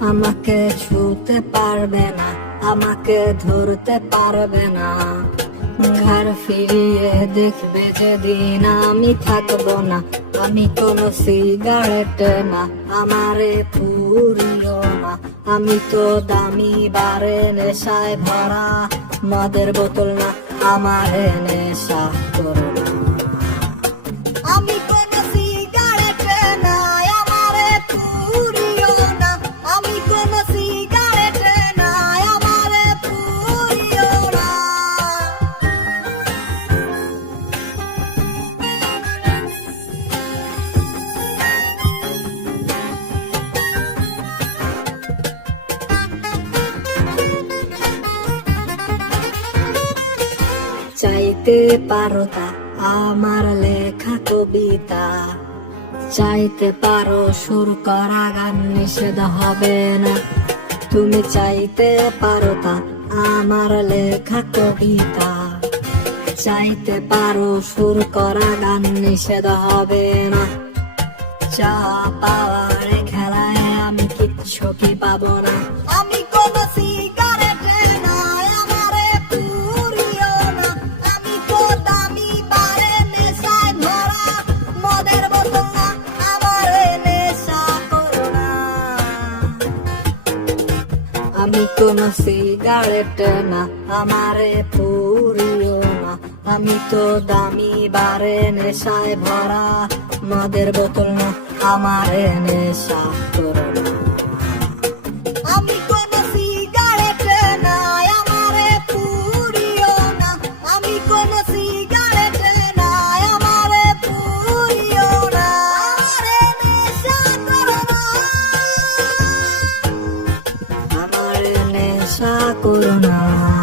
আমাকে ছুতে পারবে না, আমাকে ধরতে পারবে না। ঘর ফিরিয়ে দেখবে যেদিন আমি থাকব না, আমি কোনো সিগারেট না, আমারে পুরিও না। আমি তো দামি বারে নেশায় ভরা, মদের বোতল না, আমারে নেশা করো না। চাইতে পারো তা, আমার লেখা কবিতা। চাইতে পারো সুর করা গান, নিষেধ হবে না। তুমি চাইতে পারো তা, আমার লেখা কবিতা। চাইতে পারো সুর করা গান, নিষেধ হবে না। চা পাওয়ার খেলায় আমি কিচ্ছু কি পাবো না। আমি আমি কোন সিগারেট না, আমারে পুরিও না। আমি তো দামি বারে নেশায় ভরা, মদের বোতল না, আমারে নেশা করো না। corona.